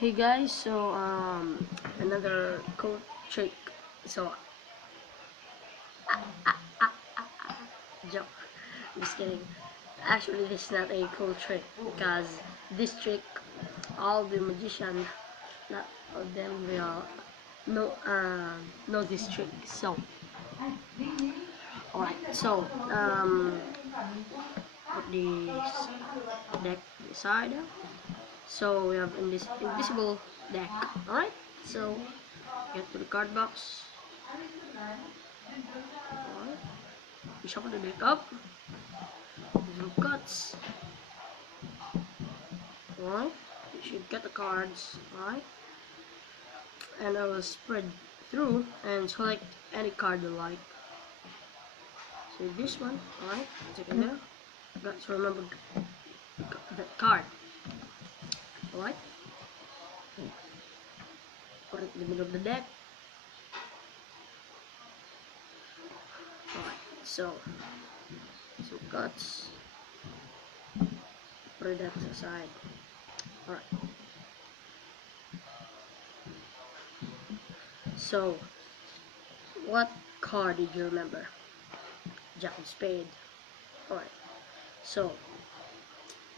Hey guys, so another cool trick. So joke, just kidding. Actually, this is not a cool trick because this trick, all the magician, not all of them will know this trick. So alright, so put this deck beside. So we have in this invisible deck. Alright, so get to the card box. Alright, you shuffle the deck up. Some cuts. Alright, you should get the cards. Alright, and I will spread through and select any card you like. So this one, alright, take it there. Got to remember that card. Alright, put it in the middle of the deck. Alright, so some cuts. Put that aside. Alright. So, what card did you remember? Jack of Spade. Alright. So,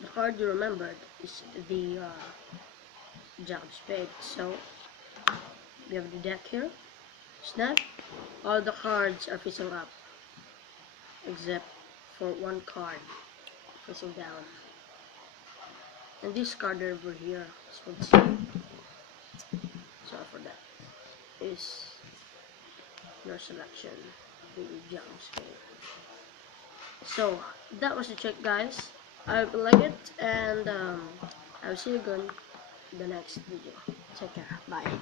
the card you remembered is the Jack of Spade. So, we have the deck here. Snap. All the cards are facing up. Except for one card facing down. And this card over here is for the same. So for that is your selection, the Jack of Spade. So that was the trick, guys. I hope you like it, and I'll see you again in the next video. Take care. Bye.